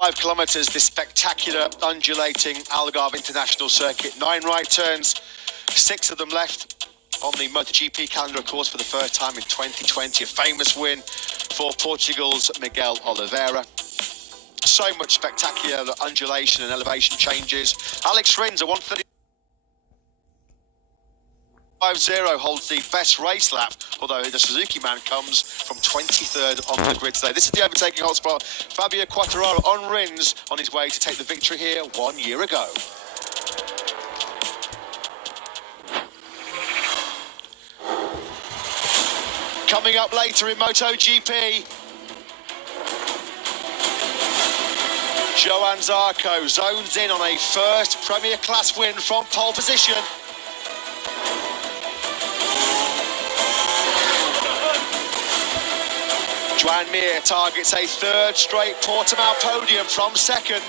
5 kilometres, this spectacular undulating Algarve International Circuit. 9 right turns, 6 of them left on the MotoGP calendar, of course, for the first time in 2020. A famous win for Portugal's Miguel Oliveira. So much spectacular undulation and elevation changes. Alex Rins, a 1:30.50 holds the best race lap, although the Suzuki man comes from 23rd onto the grid today. This is the overtaking hotspot. Fabio Quartararo on Rins on his way to take the victory here 1 year ago. Coming up later in MotoGP, Johann Zarco zones in on a first Premier Class win from pole position. Joan Mir targets a third straight Portimao podium from second.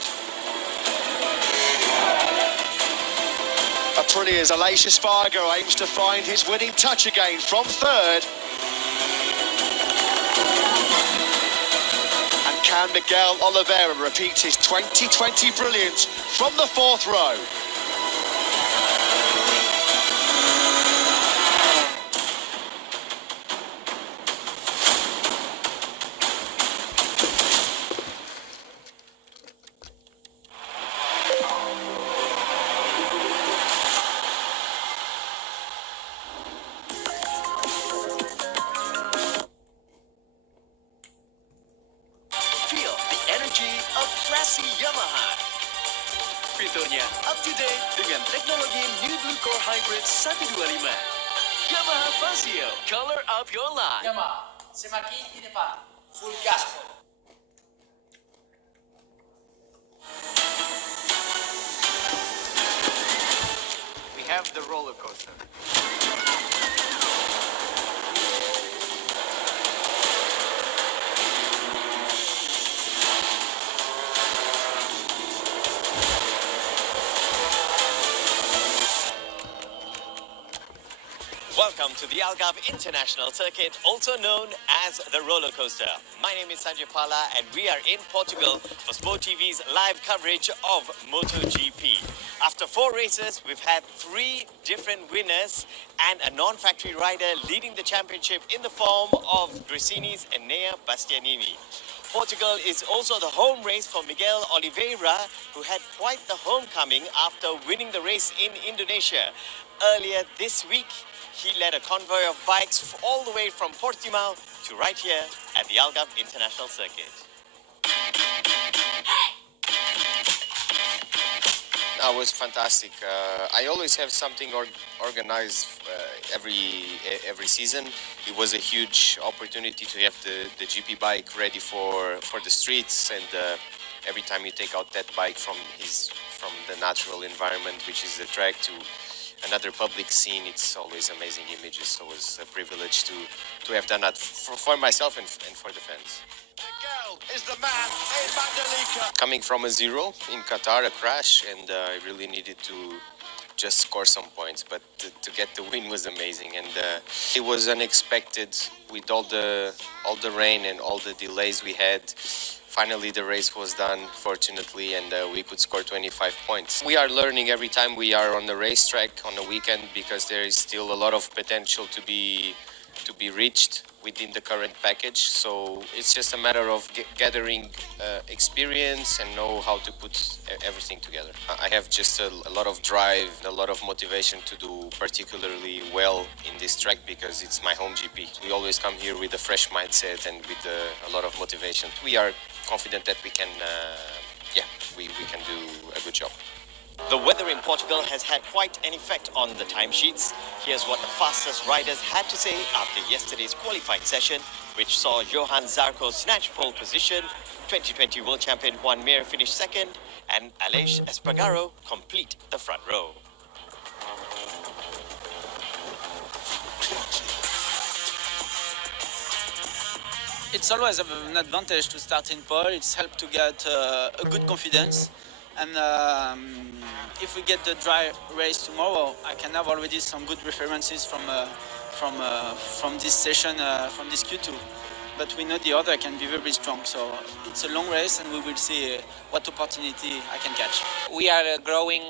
Aprilia's Aleix Espargaro aims to find his winning touch again from third. And can Miguel Oliveira repeat his 2020 brilliance from the fourth row? Feel the energy of classy Yamaha. Fiturnya up to date dengan teknologi New Blue Core Hybrid 125. Yamaha Fazio, color up your life. Yamaha, semakin di depan, full gas. We have the roller coaster. Welcome to the Algarve International Circuit, also known as the roller coaster. My name is Sanjay Pala and we are in Portugal for Sport TV's live coverage of MotoGP. After 4 races, we've had 3 different winners and a non-factory rider leading the championship in the form of Gresini's Enea Bastianini. Portugal is also the home race for Miguel Oliveira, who had quite the homecoming after winning the race in Indonesia. Earlier this week, he led a convoy of bikes all the way from Portimao to right here at the Algarve International Circuit. That was fantastic. I always have something organized every season. It was a huge opportunity to have the GP bike ready for the streets, and every time you take out that bike from the natural environment, which is the track, to another public scene, it's always amazing images. So it was a privilege to have done that for myself and for the fans. Miguel is the man in Mandalika. Coming from a 0 in Qatar, a crash, and I really needed to just score some points, but to get the win was amazing, and it was unexpected with all the rain and all the delays we had. Finally, the race was done, fortunately, and we could score 25 points. We are learning every time we are on the racetrack on the weekend, because there is still a lot of potential to be reached within the current package. So it's just a matter of gathering experience and know how to put everything together. I have just a lot of drive, a lot of motivation to do particularly well in this track, because it's my home GP. We always come here with a fresh mindset and with a lot of motivation. We are confident that we can do a good job. The weather in Portugal has had quite an effect on the timesheets. Here's what the fastest riders had to say after yesterday's qualifying session, which saw Johann Zarco snatch pole position, 2020 world champion Juan Mir finish second, and Aleix Espargaro complete the front row. It's always an advantage to start in pole. It's helped to get a good confidence. And if we get the dry race tomorrow, I can have already some good references from this session, from this Q2. but we know the other can be very strong. So it's a long race, and we will see what opportunity I can catch. We are growing,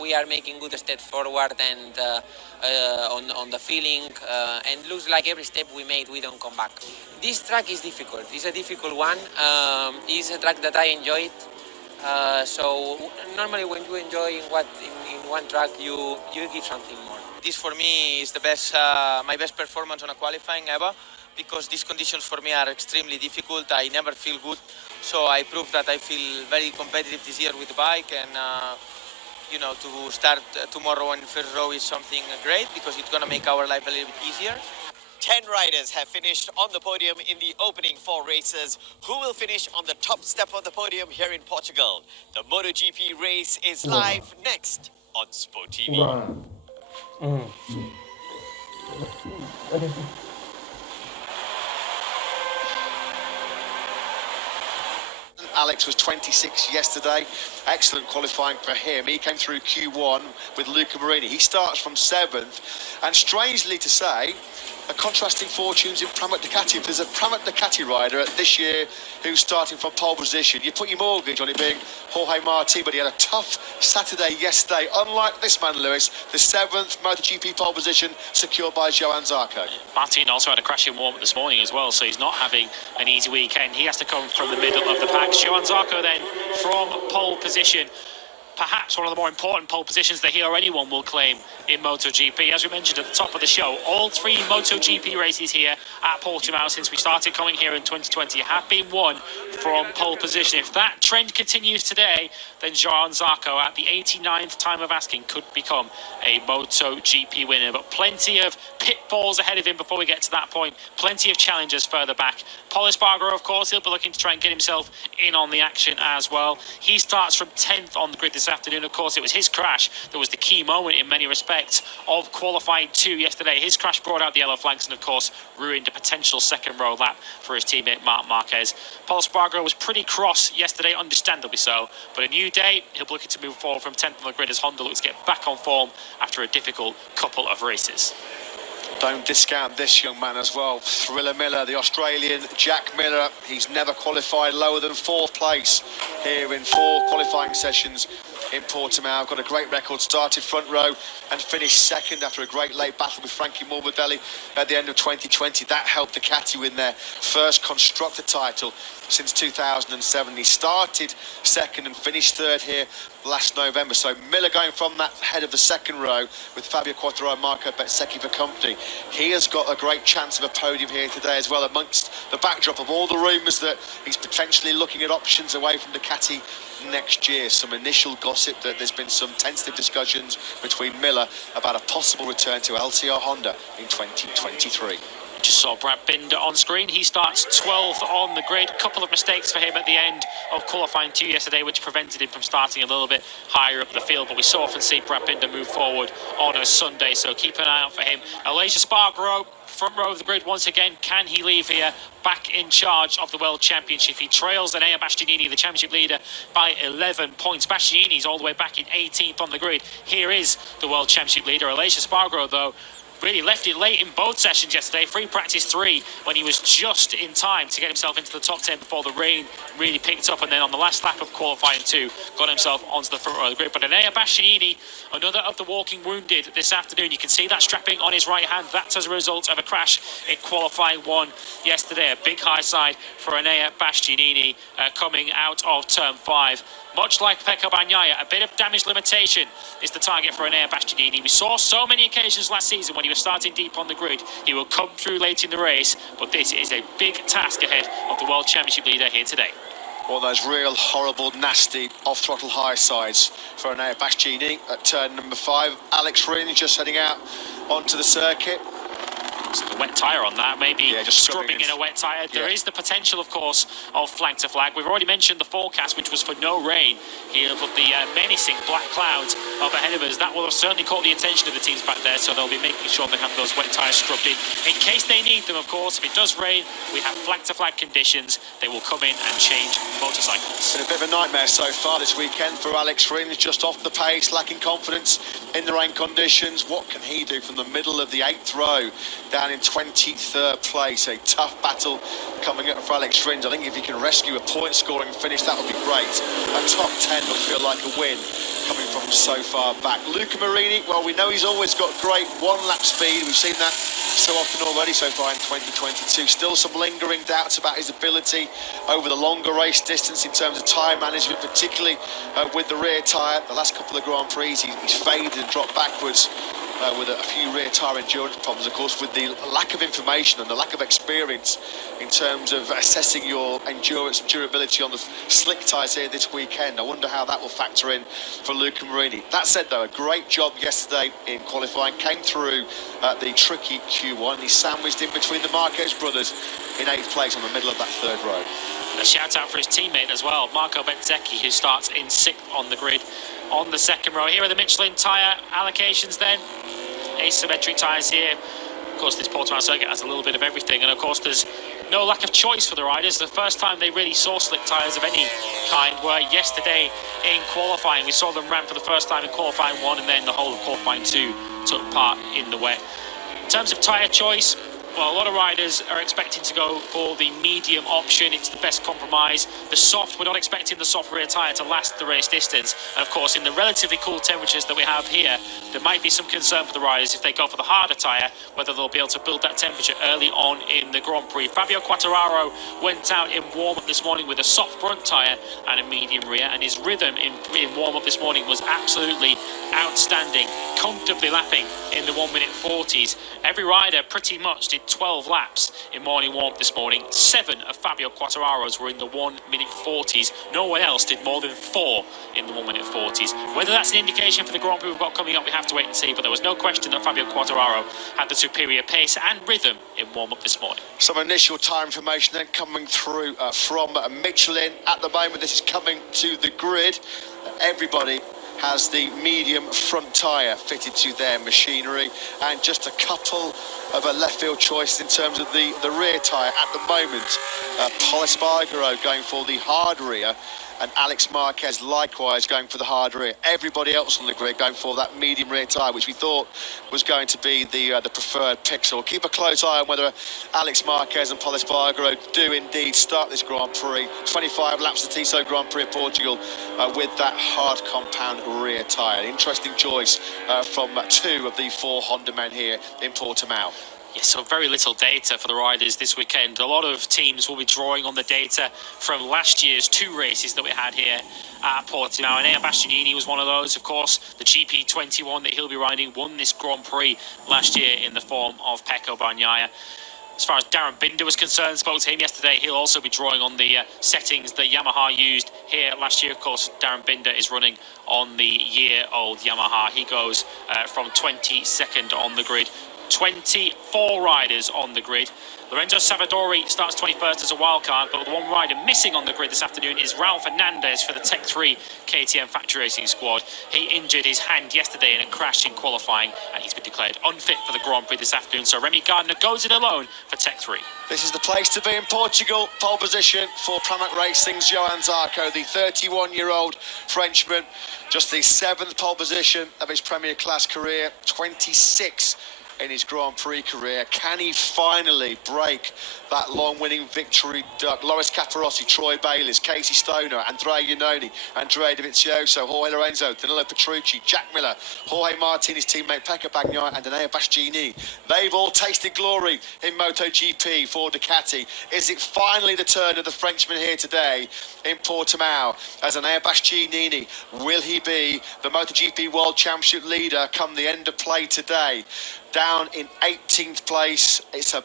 we are making good steps forward, and on the feeling, and looks like every step we made, we don't come back. This track is difficult. It's a difficult one. It's a track that I enjoyed. So normally when you enjoy in one track, you give something more. This for me is the best, my best performance on a qualifying ever, because these conditions for me are extremely difficult. I never feel good, so I proved that I feel very competitive this year with the bike, and you know, to start tomorrow in first row is something great, because it's going to make our life a little bit easier. 10 riders have finished on the podium in the opening 4 races. Who will finish on the top step of the podium here in Portugal? The MotoGP race is live next on Sport TV. Alex was 26 yesterday. Excellent qualifying for him. He came through Q1 with Luca Marini. He starts from 7th. And strangely to say, contrasting fortunes in Pramac Ducati. If there's a Pramac Ducati rider this year who's starting from pole position, you put your mortgage on it being Jorge Martin, but he had a tough Saturday yesterday. Unlike this man, Lewis, the 7th MotoGP pole position secured by Johann Zarco. Martin also had a crashing warm-up this morning as well, so he's not having an easy weekend. He has to come from the middle of the pack. Johann Zarco then from pole position. Perhaps one of the more important pole positions that he or anyone will claim in MotoGP. As we mentioned at the top of the show, all 3 MotoGP races here at Portimao since we started coming here in 2020 have been won from pole position. If that trend continues today, then Johann Zarco, at the 89th time of asking, could become a MotoGP winner. But plenty of pitfalls ahead of him before we get to that point. Plenty of challengers further back. Pol Espargaro, of course, he'll be looking to try and get himself in on the action as well. He starts from 10th on the grid this afternoon. Of course, it was his crash that was the key moment in many respects of qualifying 2 yesterday. His crash brought out the yellow flags and, of course, ruined a potential second row lap for his teammate Marc Marquez. Pol Espargaro was pretty cross yesterday, understandably so, but a new day, he'll be looking to move forward from 10th on the grid as Honda looks to get back on form after a difficult couple of races. Don't discount this young man as well. Thriller Miller, the Australian Jack Miller. He's never qualified lower than 4th place here in 4 qualifying sessions in Portimao. Got a great record, started front row and finished 2nd after a great late battle with Frankie Morbidelli at the end of 2020. That helped Ducati win their first constructor title since 2007. He started 2nd and finished 3rd here last November. So Miller going from that head of the 2nd row with Fabio Quartararo and Marco Bezzecchi for company. He has got a great chance of a podium here today as well, amongst the backdrop of all the rumours that he's potentially looking at options away from Ducati next year. Some initial gossip that there's been some tentative discussions between Miller about a possible return to LTR Honda in 2023. Just saw Brad Binder on screen. He starts 12th on the grid. Couple of mistakes for him at the end of qualifying 2 yesterday, which prevented him from starting a little bit higher up the field. But we so often see Brad Binder move forward on a Sunday, so keep an eye out for him. Aleix Espargaro, front row of the grid once again. Can he leave here back in charge of the World Championship? He trails Enea Bastianini, the championship leader, by 11 points. Bastianini's all the way back in 18th on the grid. Here is the World Championship leader. Aleix Espargaro, though, really left it late in both sessions yesterday. Free practice 3 when he was just in time to get himself into the top 10 before the rain really picked up, and then on the last lap of qualifying 2 got himself onto the front row of the grid. But Enea Bastianini, another of the walking wounded this afternoon. You can see that strapping on his right hand. That's as a result of a crash in qualifying 1 yesterday. A big high side for Enea Bastianini coming out of turn 5. Much like Pecco Bagnaia, a bit of damage limitation is the target for Enea Bastianini. We saw so many occasions last season when he was starting deep on the grid, he will come through late in the race, but this is a big task ahead of the World Championship leader here today. One of those real horrible, nasty off-throttle high sides for Enea Bastianini at turn number 5. Alex Rins just heading out onto the circuit. The wet tyre on that, maybe just scrubbing in a wet tyre. There is the potential, of course, of flag to flag. We've already mentioned the forecast, which was for no rain here, but the menacing black clouds up ahead of us, that will have certainly caught the attention of the teams back there, so they'll be making sure they have those wet tyres scrubbed in case they need them, of course. If it does rain, we have flag to flag conditions. They will come in and change motorcycles. Been a bit of a nightmare so far this weekend for Alex Rins, just off the pace, lacking confidence in the rain conditions. What can he do from the middle of the 8th row down down in 23rd place. A tough battle coming up for Alex Rins. I think if he can rescue a point-scoring finish, that would be great. A top 10 would feel like a win coming from so far back. Luca Marini, well, we know he's always got great one-lap speed. We've seen that so often already so far in 2022. Still some lingering doubts about his ability over the longer race distance in terms of tyre management, particularly with the rear tyre. The last couple of Grand Prix, he's faded and dropped backwards with a few rear tyre endurance problems, of course, with the lack of information and the lack of experience in terms of assessing your endurance and durability on the slick tyres here this weekend. I wonder how that will factor in for Luca Marini. That said, though, a great job yesterday in qualifying. Came through the tricky Q1. He sandwiched in between the Marquez brothers in 8th place on the middle of that 3rd row. A shout out for his teammate as well, Marco Bezzecchi, who starts in 6th on the grid on the 2nd row. Here are the Michelin tyre allocations then. Asymmetric tyres here. Of course, this Portimao circuit has a little bit of everything, and of course there's no lack of choice for the riders. The first time they really saw slick tyres of any kind were yesterday in qualifying. We saw them ramp for the first time in qualifying 1, and then the whole of qualifying 2 took part in the wet. In terms of tyre choice, well, a lot of riders are expecting to go for the medium option. It's the best compromise. The soft, we're not expecting the soft rear tyre to last the race distance. And of course, in the relatively cool temperatures that we have here, there might be some concern for the riders if they go for the harder tyre, whether they'll be able to build that temperature early on in the Grand Prix. Fabio Quartararo went out in warm-up this morning with a soft front tyre and a medium rear, and his rhythm in warm-up this morning was absolutely outstanding, comfortably lapping in the 1 minute 40s. Every rider pretty much did 12 laps in morning warm-up this morning. 7 of Fabio Quartararo's were in the 1 minute 40s. No one else did more than 4 in the 1 minute 40s. Whether that's an indication for the Grand Prix we've got coming up, we have to wait and see, but there was no question that Fabio Quartararo had the superior pace and rhythm in warm-up this morning. Some initial time information then coming through from Michelin. At the moment, this is coming to the grid. Everybody has the medium front tyre fitted to their machinery, and just a couple of left field choices in terms of the rear tyre at the moment. Pol Espargaro going for the hard rear, and Alex Marquez likewise going for the hard rear. Everybody else on the grid going for that medium rear tyre, which we thought was going to be the preferred pick. So we'll keep a close eye on whether Alex Marquez and Pol Espargaro do indeed start this Grand Prix. 25 laps of Tissot Grand Prix of Portugal with that hard compound rear tyre. Interesting choice from 2 of the 4 Honda men here in Portimao. Yes, so very little data for the riders this weekend. A lot of teams will be drawing on the data from last year's 2 races that we had here at Portimao. And Bastianini was one of those, of course. The GP21 that he'll be riding won this Grand Prix last year in the form of Pecco Bagnaia. As far as Darren Binder was concerned, spoke to him yesterday. He'll also be drawing on the settings that Yamaha used here last year. Of course, Darren Binder is running on the year-old Yamaha. He goes from 22nd on the grid. 24 riders on the grid. Lorenzo Savadori starts 21st as a wildcard, but the one rider missing on the grid this afternoon is Raul Fernandez for the Tech 3 KTM Factory Racing squad. He injured his hand yesterday in a crash in qualifying, and he's been declared unfit for the Grand Prix this afternoon. So Remy Gardner goes it alone for Tech 3. This is the place to be in Portugal. Pole position for Pramac Racing's Johan Zarco, the 31-year-old Frenchman. Just the 7th pole position of his Premier Class career, 26 in his Grand Prix career. Can he finally break that long winning victory duck? Loris Capirossi, Troy Bayliss, Casey Stoner, Andrea Iannone, Andrea Dovizioso, Jorge Lorenzo, Danilo Petrucci, Jack Miller, Jorge Martinez teammate Pecco Bagnaia and Enea Bastianini. They've all tasted glory in MotoGP for Ducati. Is it finally the turn of the Frenchman here today in Portimao as Enea Bastianini? Will he be the MotoGP World Championship leader come the end of play today? Down in 18th place, it's a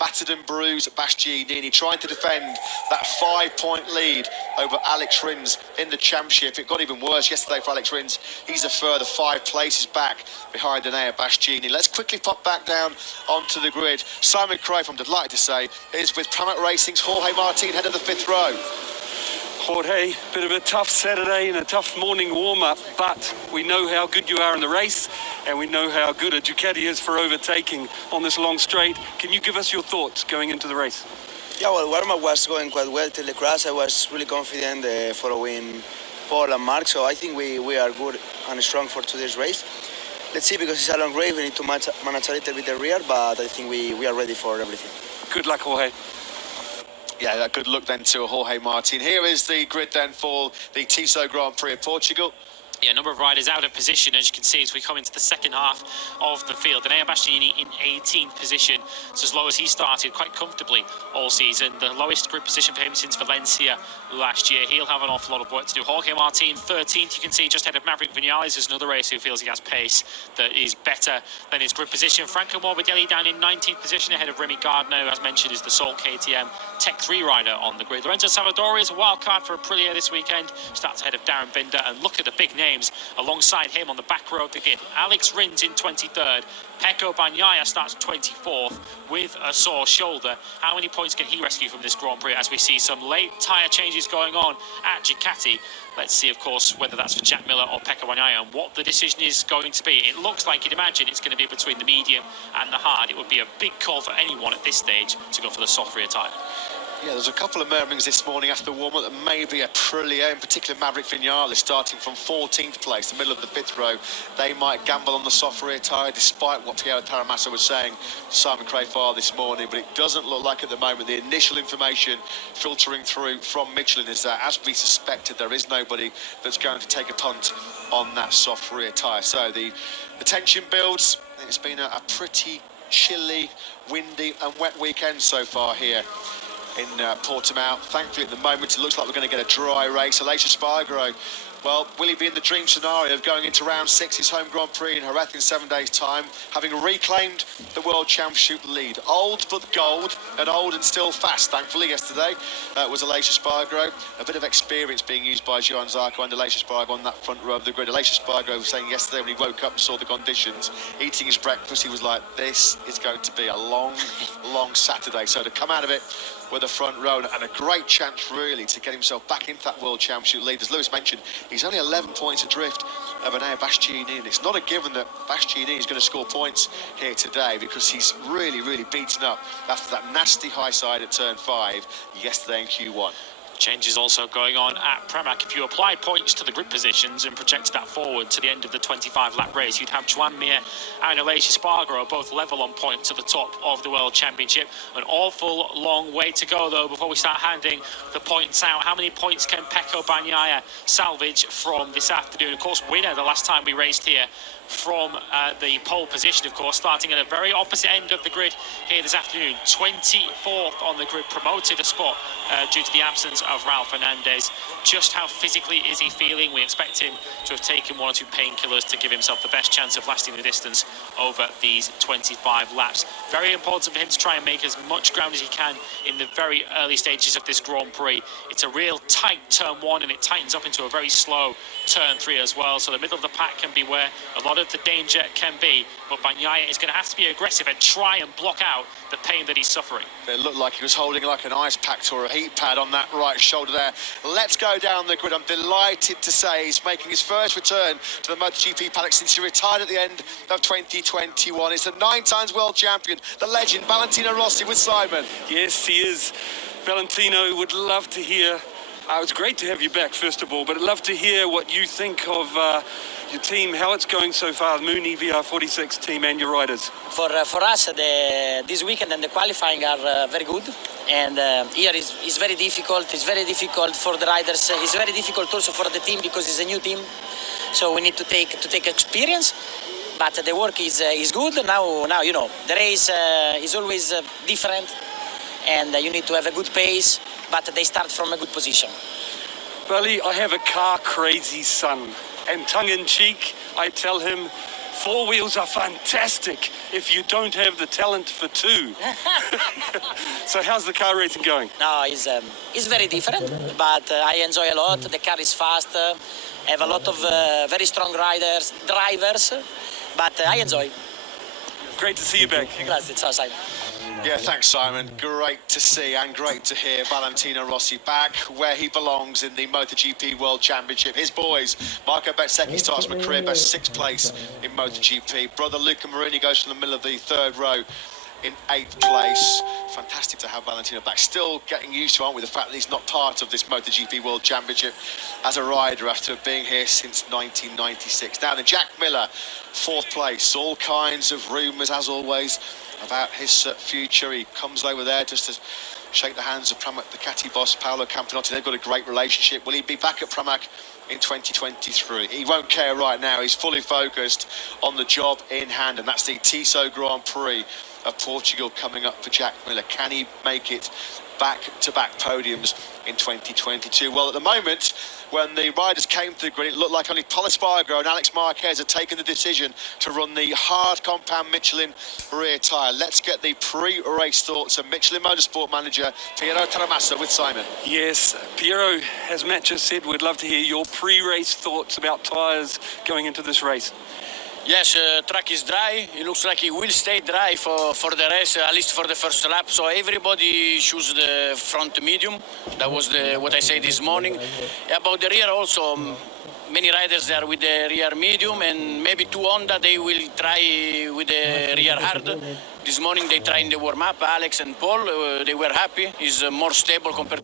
battered and bruised Bastianini trying to defend that 5-point lead over Alex Rins in the championship. It got even worse yesterday for Alex Rins. He's a further 5 places back behind Enea Bastianini. Let's quickly pop back down onto the grid. Simon Craig, I'm delighted to say, is with Pramac Racing's Jorge Martin, head of the 5th row. Jorge, bit of a tough Saturday and a tough morning warm-up, but we know how good you are in the race, and we know how good a Ducati is for overtaking on this long straight. Can you give us your thoughts going into the race? Yeah, well, warm-up was going quite well till the crash. I was really confident following Paul and Mark, so I think we are good and strong for today's race. let's see, because it's a long race, we need to manage a little bit the rear, but I think we are ready for everything. Good luck, Jorge. Yeah, good luck then to Jorge Martin. Here is the grid then for the Tissot Grand Prix of Portugal. Yeah, a number of riders out of position, as you can see, as we come into the second half of the field. And Bastianini in 18th position. It's as low as he started quite comfortably all season. The lowest grid position for him since Valencia last year. He'll have an awful lot of work to do. Jorge Martin, 13th. You can see just ahead of Maverick Vinales. There's another racer who feels he has pace that is better than his grid position. Franco Morbidelli down in 19th position ahead of Remy Gardner, who, as mentioned, is the sole KTM Tech 3 rider on the grid. Lorenzo Savadori is a wild card for Aprilia this weekend. Starts ahead of Darren Binder. And look at the big names alongside him on the back row of the grid. Alex Rins in 23rd. Pecco Bagnaia starts 24th with a sore shoulder. How many points can he rescue from this Grand Prix as we see some late tyre changes going on at Ducati? Let's see, of course, whether that's for Jack Miller or Pecco Bagnaia and what the decision is going to be. It looks like you'd imagine it's going to be between the medium and the hard. It would be a big call for anyone at this stage to go for the soft rear tyre. Yeah, there's a couple of murmurings this morning after the warm-up that maybe Aprilia, in particular Maverick Vinales, starting from 14th place, the middle of the fifth row, they might gamble on the soft rear tyre, despite what Piero Taramassa was saying to Simon Crafar this morning. But it doesn't look like at the moment the initial information filtering through from Michelin is that, as we suspected, there is nobody that's going to take a punt on that soft rear tyre. So the tension builds. It's been a pretty chilly, windy and wet weekend so far here in Portimao. Thankfully, at the moment, it looks like we're going to get a dry race. Aleix Espargaro, well, will he be in the dream scenario of going into round 6, his home Grand Prix in Jerez in 7 days' time, having reclaimed the World Championship lead? Old but gold, and old and still fast, thankfully, yesterday was Aleix Espargaro. A bit of experience being used by Johan Zarco and Aleix Espargaro on that front row of the grid. Aleix Espargaro was saying yesterday when he woke up and saw the conditions, eating his breakfast, he was like, this is going to be a long, long Saturday. So to come out of it with a front row and a great chance really to get himself back into that World Championship lead. As Lewis mentioned, he's only 11 points adrift of Enea Bastianini, and it's not a given that Bastianini is going to score points here today, because he's really, really beaten up after that nasty high side at turn 5 yesterday in Q1. Changes also going on at Pramac. If you applied points to the grid positions and projected that forward to the end of the 25-lap race, you'd have Joan Mir and Aleix Espargaro both level on points to the top of the World Championship. An awful long way to go, though, before we start handing the points out. How many points can Pecco Bagnaia salvage from this afternoon? Of course, winner the last time we raced here from the pole position, of course, starting at the very opposite end of the grid here this afternoon. 24th on the grid, promoted a spot due to the absence of Raul Fernandez. Just how physically is he feeling? We expect him to have taken 1 or 2 painkillers to give himself the best chance of lasting the distance over these 25 laps. Very important for him to try and make as much ground as he can in the very early stages of this Grand Prix. It's a real tight turn 1, and it tightens up into a very slow turn 3 as well. So the middle of the pack can be where a lot of the danger can be, but Bagnaia is going to have to be aggressive and try and block out the pain that he's suffering. It looked like he was holding like an ice pack or a heat pad on that right shoulder there. Let's go down the grid. I'm delighted to say he's making his first return to the MotoGP paddock since he retired at the end of 2021. It's the 9 times world champion, the legend Valentino Rossi, with Simon. Yes, he is. Valentino, would love to hear. It's great to have you back, first of all, but I'd love to hear what you think of your team, how it's going so far, the Mooney VR46 team and your riders. For us, this weekend and the qualifying are very good, and here is very difficult. It's very difficult for the riders. It's very difficult also for the team because it's a new team, so we need to take experience. But the work is good. Now you know the race is always different, and you need to have a good pace. But they start from a good position. Vali, I have a car crazy son, and tongue-in-cheek, I tell him, 4 wheels are fantastic if you don't have the talent for 2. So how's the car racing going? No, it's very different, but I enjoy a lot. The car is fast, have a lot of very strong drivers, but I enjoy. Great to see you back. Grazie, ciao Simon. Yeah, thanks, Simon. Great to see and great to hear Valentino Rossi back where he belongs in the MotoGP World Championship. His boys, Marco Bezzecchi starts from a career best 6th place in MotoGP. Brother Luca Marini goes from the middle of the 3rd row in 8th place. Fantastic to have Valentino back. Still getting used to, aren't we, the fact that he's not part of this MotoGP World Championship as a rider after being here since 1996. Now then, Jack Miller, 4th place. All kinds of rumours, as always, about his future. He comes over there just to shake the hands of Pramac Ducati boss Paolo Campinotti. They've got a great relationship. Will he be back at Pramac in 2023? He won't care right now. He's fully focused on the job in hand, and that's the Tissot Grand Prix of Portugal coming up for Jack Miller. Can he make it back-to-back podiums in 2022? Well, at the moment, when the riders came to the grid, it looked like only Paul Espargaro and Alex Marquez had taken the decision to run the hard compound Michelin rear tyre. Let's get the pre-race thoughts of Michelin Motorsport manager Piero Taramassa with Simon. Yes, Piero, as Matt just said, we'd love to hear your pre-race thoughts about tyres going into this race. Yes, track is dry. It looks like it will stay dry for the race, at least for the first lap. So everybody choose the front medium. That was what I said this morning. About the rear also, many riders are with the rear medium, and maybe two Honda, they will try with the rear hard. This morning they tried in the warm-up, Alex and Paul, they were happy. It's more stable compared